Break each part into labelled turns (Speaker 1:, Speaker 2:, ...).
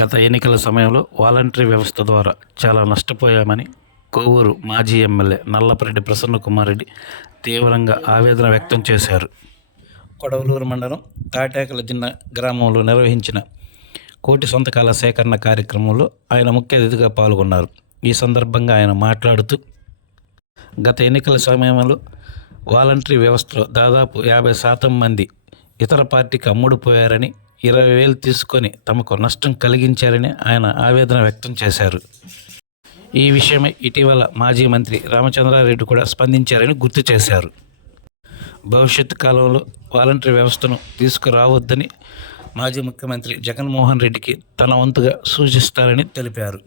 Speaker 1: గత ఎన్నికల సమయంలో వాలంటరీ వ్యవస్థ ద్వారా చాలా నష్టపోయామని కోవూరు మాజీ ఎమ్మెల్యే నల్లపరెడ్డి ప్రసన్న కుమార్ రెడ్డి తీవ్రంగా ఆవేదన వ్యక్తం చేశారు. కొడవలూరు మండలం తాటాకల జిన్న గ్రామంలో నిర్వహించిన కోటి సొంతకాల సేకరణ కార్యక్రమంలో ఆయన ముఖ్య అతిథిగా పాల్గొన్నారు. ఈ సందర్భంగా ఆయన మాట్లాడుతూ గత ఎన్నికల సమయంలో వాలంటరీ వ్యవస్థలో దాదాపు యాభై శాతం మంది ఇతర పార్టీకి అమ్ముడుపోయారని ఇరవై వేలు తీసుకొని తమకు నష్టం కలిగించారని ఆయన ఆవేదన వ్యక్తం చేశారు. ఈ విషయమై ఇటీవల మాజీ మంత్రి రామచంద్రారెడ్డి కూడా స్పందించారని గుర్తు చేశారు. భవిష్యత్తు కాలంలో వాలంటరీ వ్యవస్థను తీసుకురావద్దని మాజీ ముఖ్యమంత్రి జగన్మోహన్ రెడ్డికి తన వంతుగా సూచిస్తారని తెలిపారు.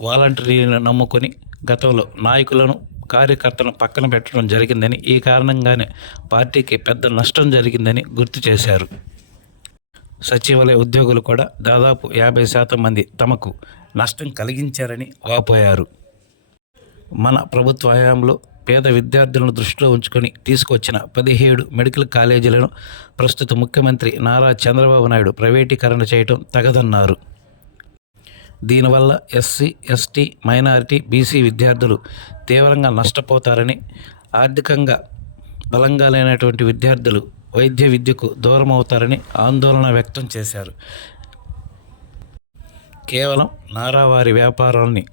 Speaker 1: వాలంటీర్లను నమ్ముకొని గతంలో నాయకులను కార్యకర్తలను పక్కన పెట్టడం జరిగిందని ఈ కారణంగానే పార్టీకి పెద్ద నష్టం జరిగిందని గుర్తు చేశారు. సచివాలయ ఉద్యోగులు కూడా దాదాపు యాభై శాతం మంది తమకు నష్టం కలిగించారని వాపోయారు. మన ప్రభుత్వ హయాంలో పేద విద్యార్థులను దృష్టిలో ఉంచుకొని తీసుకొచ్చిన పదిహేడు మెడికల్ కాలేజీలను ప్రస్తుత ముఖ్యమంత్రి నారా చంద్రబాబు నాయుడు ప్రైవేటీకరణ చేయటం తగదన్నారు. దీనివల్ల ఎస్సీ ఎస్టీ మైనారిటీ బీసీ విద్యార్థులు తీవ్రంగా నష్టపోతారని ఆర్థికంగా బలంగా లేనటువంటి విద్యార్థులు వైద్య విద్యకు దూరం అవుతారని ఆందోళన వ్యక్తం చేశారు. కేవలం నారావారి వ్యాపారాన్ని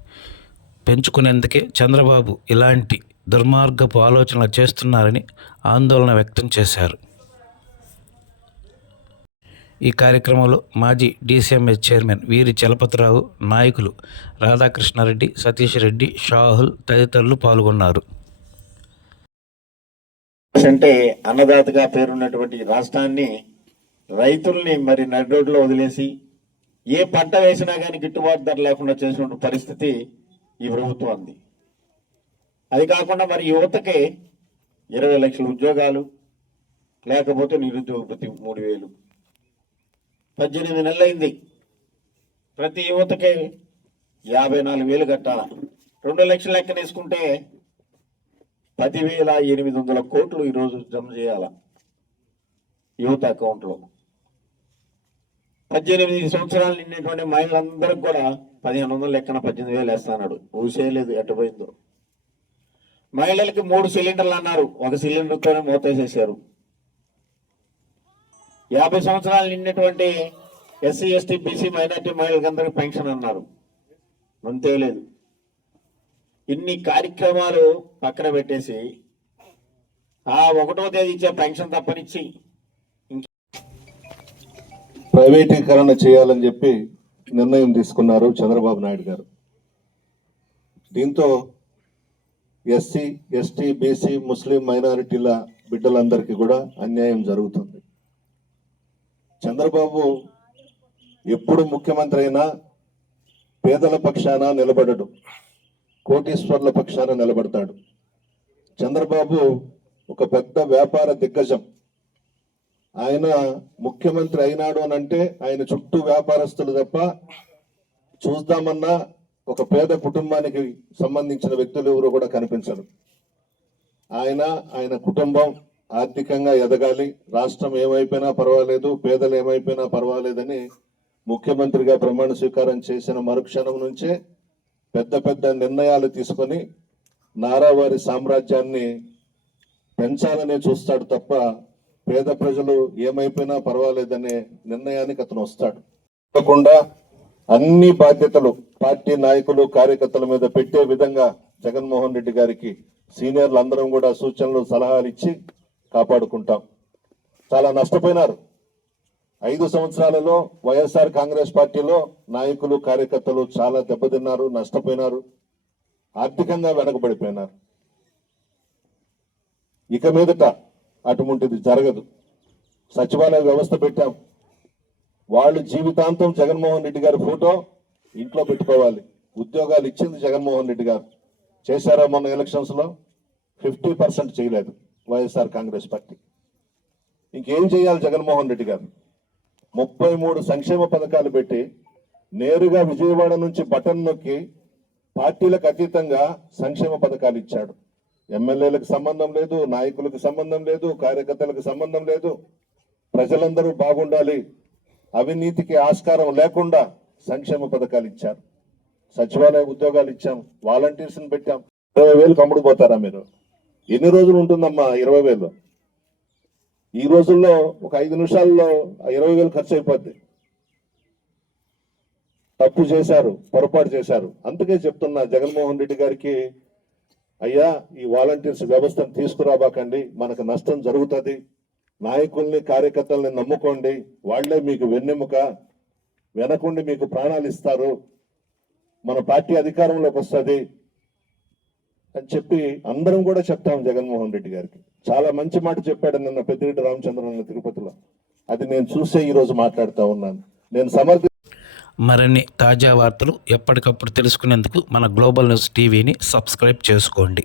Speaker 1: పెంచుకునేందుకే చంద్రబాబు ఇలాంటి దుర్మార్గపు ఆలోచనలు చేస్తున్నారని ఆందోళన వ్యక్తం చేశారు. ఈ కార్యక్రమంలో మాజీ డీసీఎంఎస్ చైర్మన్ వీరి చలపతిరావు నాయకులు రాధాకృష్ణారెడ్డి సతీష్ రెడ్డి షాహుల్ తదితరులు పాల్గొన్నారు.
Speaker 2: అంటే అన్నదాతగా పేరున్నటువంటి రాష్ట్రాన్ని రైతుల్ని మరి నడిరోడ్లో వదిలేసి ఏ పంట వేసినా కానీ గిట్టుబాటు ధర లేకుండా చేసిన పరిస్థితి ఈ ప్రభుత్వం ఉంది అది కాకుండా మరి యువతకి ఇరవై లక్షల ఉద్యోగాలు లేకపోతే నిరుద్యోగ ప్రతి మూడు వేలు. పద్దెనిమిది నెలలైంది. ప్రతి యువతకి యాభై నాలుగు వేలు కట్టాల? రెండు లక్షల లెక్కన వేసుకుంటే పదివేల ఎనిమిది వందల కోట్లు ఈరోజు జమ చేయాల యువత అకౌంట్లో. పద్దెనిమిది సంవత్సరాలు నిండినటువంటి మహిళలందరికి కూడా పదిహేను వందల లెక్కన పద్దెనిమిది వేలు వేస్తాడు ఊసేయలేదు ఎట్టపోయిందో మహిళలకి మూడు సిలిండర్లు అన్నారు. ఒక సిలిండర్తోనే మూతేసేసారు యాభై సంవత్సరాలు నిండినటువంటి ఎస్సీ ఎస్టీ బీసీ మైనార్టీ మహిళలకందరికీ పెన్షన్ అన్నారు. అంతే లేదు. ఇన్ని కార్యక్రమాలు పక్కన పెట్టేసి ఆ ఒకటో తేదీ ఇచ్చే పెన్షన్ తప్పనిచ్చి
Speaker 3: ప్రైవేటీకరణ చేయాలని చెప్పి నిర్ణయం తీసుకున్నారు చంద్రబాబు నాయుడు గారు. దీంతో ఎస్సీ ఎస్టీ బీసీ ముస్లిం మైనారిటీల బిడ్డలందరికీ కూడా అన్యాయం జరుగుతుంది. చంద్రబాబు ఎప్పుడు ముఖ్యమంత్రి అయినా పేదల పక్షాన నిలబడడు. కోటీశ్వర్ల పక్షాన నిలబడతాడు. చంద్రబాబు ఒక పెద్ద వ్యాపార దిగ్గజం. ఆయన ముఖ్యమంత్రి అయినాడు అని అంటే ఆయన చుట్టూ వ్యాపారస్తులు తప్ప చూద్దామన్నా ఒక పేద కుటుంబానికి సంబంధించిన వ్యక్తులు ఎవరు కూడా కనిపించరు. ఆయన ఆయన కుటుంబం ఆర్థికంగా ఎదగాలి. రాష్ట్రం ఏమైపోయినా పర్వాలేదు పేదలు ఏమైపోయినా పర్వాలేదని ముఖ్యమంత్రిగా ప్రమాణ స్వీకారం చేసిన మరుక్షణం నుంచే పెద్ద పెద్ద నిర్ణయాలు తీసుకొని నారావారి సామ్రాజ్యాన్ని పెంచాలనే చూస్తాడు తప్ప పేద ప్రజలు ఏమైపోయినా పర్వాలేదనే నిర్ణయానికి అతను వస్తాడు. తప్పకుండా అన్ని బాధ్యతలు పార్టీ నాయకులు కార్యకర్తల మీద పెట్టే విధంగా జగన్మోహన్ రెడ్డి గారికి సీనియర్లు అందరం కూడా సూచనలు సలహాలు ఇచ్చి కాపాడుకుంటాం. చాలా నష్టపోయినారు. ఐదు సంవత్సరాలలో వైఎస్ఆర్ కాంగ్రెస్ పార్టీలో నాయకులు కార్యకర్తలు చాలా దెబ్బతిన్నారు నష్టపోయినారు ఆర్థికంగా వెనకబడిపోయినారు. ఇక మీదట అటువంటిది జరగదు. సచివాలయ వ్యవస్థ పెట్టాం. వాళ్ళు జీవితాంతం జగన్మోహన్ రెడ్డి గారి ఫోటో ఇంట్లో పెట్టుకోవాలి. ఉద్యోగాలు ఇచ్చింది జగన్మోహన్ రెడ్డి గారు. చేశారా మొన్న ఎలక్షన్స్లో? ఫిఫ్టీ పర్సెంట్ చేయలేదు వైఎస్ఆర్ కాంగ్రెస్ పార్టీ. ఇంకేం చేయాలి జగన్మోహన్ రెడ్డి గారు? ముప్పై మూడు సంక్షేమ పథకాలు పెట్టి నేరుగా విజయవాడ నుంచి బటన్ నొక్కి పార్టీలకు అతీతంగా సంక్షేమ పథకాలు ఇచ్చాడు. ఎమ్మెల్యేలకు సంబంధం లేదు నాయకులకు సంబంధం లేదు కార్యకర్తలకు సంబంధం లేదు. ప్రజలందరూ బాగుండాలి. అవినీతికి ఆస్కారం లేకుండా సంక్షేమ పథకాలు ఇచ్చారు. సచివాలయ ఉద్యోగాలు ఇచ్చాం వాలంటీర్స్ పెట్టాం. ఇరవై వేలు కమ్ముడు పోతారా మీరు? ఎన్ని రోజులు ఉంటుందమ్మా ఇరవై వేలు? ఈ రోజుల్లో ఒక ఐదు నిమిషాల్లో ఇరవై వేలు ఖర్చు అయిపోద్ది. తప్పు చేశారు పొరపాటు చేశారు. అందుకే చెప్తున్నా జగన్మోహన్ రెడ్డి గారికి అయ్యా ఈ వాలంటీర్స్ వ్యవస్థను తీసుకురాబాకండి మనకు నష్టం జరుగుతుంది. నాయకుల్ని కార్యకర్తల్ని నమ్ముకోండి. వాళ్ళే మీకు వెన్నెముక. వెనకుండి మీకు ప్రాణాలు ఇస్తారు. మన పార్టీ అధికారంలోకి వస్తుంది. అని చెప్పి అందరం కూడా చెప్తాం జగన్మోహన్ రెడ్డి గారికి. చాలా మంచి మాట చెప్పాడు నిన్న పెద్దిరెడ్డి రామచంద్రరావు తిరుపతిలో. అది నేను చూసే ఈరోజు మాట్లాడుతూ ఉన్నాను. నేను సమర్థ
Speaker 1: మరిన్ని తాజా వార్తలు ఎప్పటికప్పుడు తెలుసుకునేందుకు మన గ్లోబల్ న్యూస్ టీవీని సబ్స్క్రైబ్ చేసుకోండి.